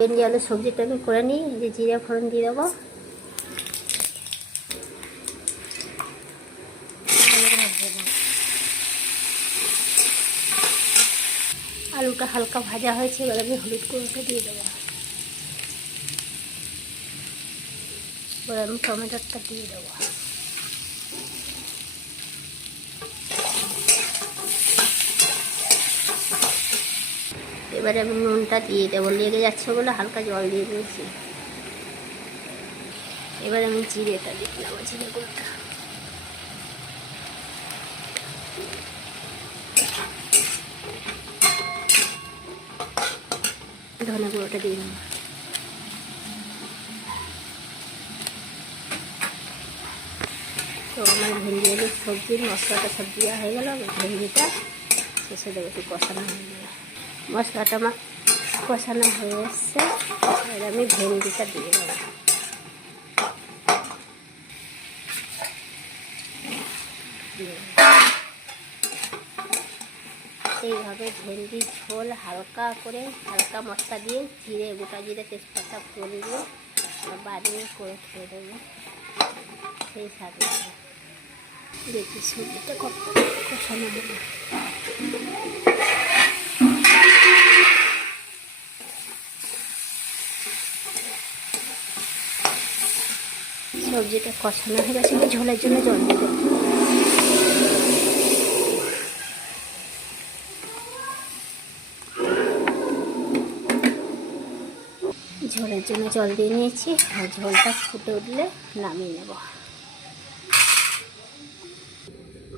ভেন্ডি আলু সবজিটা আমি করে নিই, যে জিরে ফোড়ন দিয়ে দেবো। আলুটা হালকা ভাজা হয়েছে, এবার আমি হলুদ গুঁড়োটা দিয়ে দেবো। এবার আমি টমেটোটা দিয়ে দেবো। এবারে আমি নুনটা দিয়ে দেবো, লেগে যাচ্ছে বলে হালকা জল দিয়ে দিয়েছি। এবার আমি জিরেটা দিলাম, জিরে গুঁড়োটা। ধনে গুঁড়োটা দিয়ে দেবো। তো আমার ভেন্ডি আলু সবজির মশলাটা সব দেওয়া হয়ে গেল। ভেন্ডিটা শেষে দেবো, একটু কষানো হয়ে যাবে। মশলাটা আমার কষানো হয়ে এসছে, এবার আমি ভেন্ডিটা দিয়ে দেবো। এইভাবে ভেন্ডির ঝোল হালকা করে, হালকা মশলা দিয়ে, জিরে, গোটা জিরে, তেজপাতা ফোড়ন দিয়ে বাড়িয়ে করে খেয়ে দেবো, সেই স্বাদ লাগে। দেখি সবজিটা কত কষানো হবে। সবজিটা কষানো হয়ে গেছে, ঝোলের জন্য জল দিয়ে দেবো। ঝোলের জন্য জল দিয়ে নিয়েছি, আর ঝোলটা ফুটে উঠলে নামিয়ে নেব।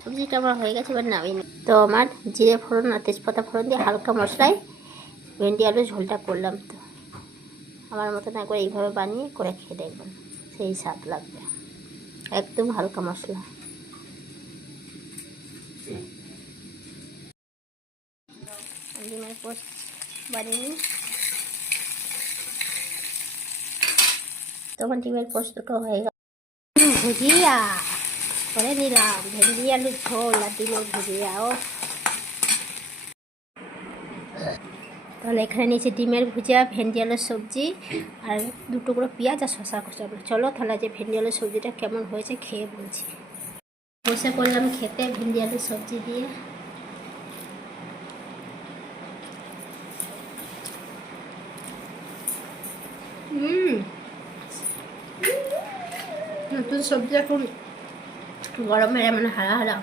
সবজিটা আমার হয়ে গেছে, এবার নামিয়ে নেব। তো আমার জিরে ফোড়ন আর তেজপাতা ফোড়ন দিয়ে হালকা মশলায় ভেন্ডি আলু ঝোলটা করলাম। তো আমার মতন একবার এইভাবে বানিয়ে করে খেয়ে দেখবেন, সেই স্বাদ লাগবে। একদম হালকা মশলা। ডিমের পোস্ট বানিয়ে নিই। তখন ডিমের পোস্তটা হয়ে গেল। ভুজিয়া করে নিলাম, ভেন্ডি আলুর ঝোল আর ডিমের ভুজিয়াও। তাহলে এখানে নিয়েছি ডিমের ভুজিয়া, ভেন্ডি আলুর সবজি, আর 2 টুকরো পেঁয়াজ আর শসা কুচানো। চলো তাহলে যে ভেন্ডি আলুর সবজিটা কেমন হয়েছে খেয়ে বলছি। বসে পড়লাম খেতে ভেন্ডি আলুর সবজি দিয়ে। নতুন সবজি এখন গরমে মানে হারা হারা।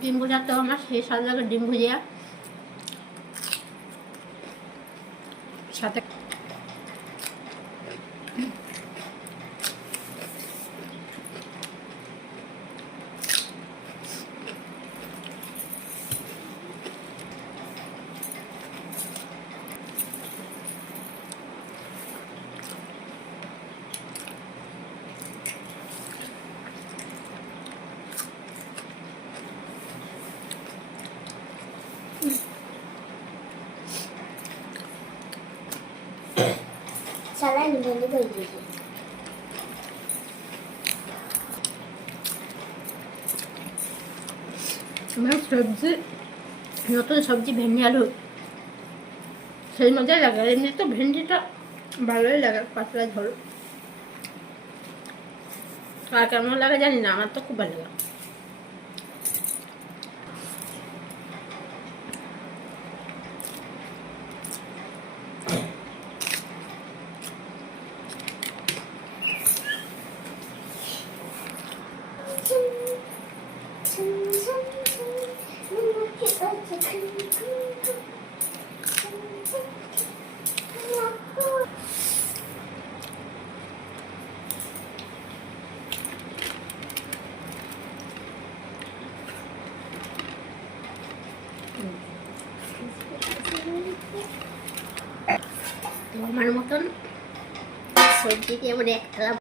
ডিম ভুজিয়া তো আমার সেই স্বাদ লাগে। ডিম ভুজিয়া সাথে Salah ni benda tu je. আমার সবজি, নতুন সবজি ভেন্ডি আলু সেই মজাই লাগে। এমনি তো ভেন্ডিটা ভালোই লাগে, পাতলা ঝোল। আর কেমন লাগে জানি না, আমার তো খুব ভালো লাগে। তো আমার মতন সবজি দিয়ে মানে এক থালা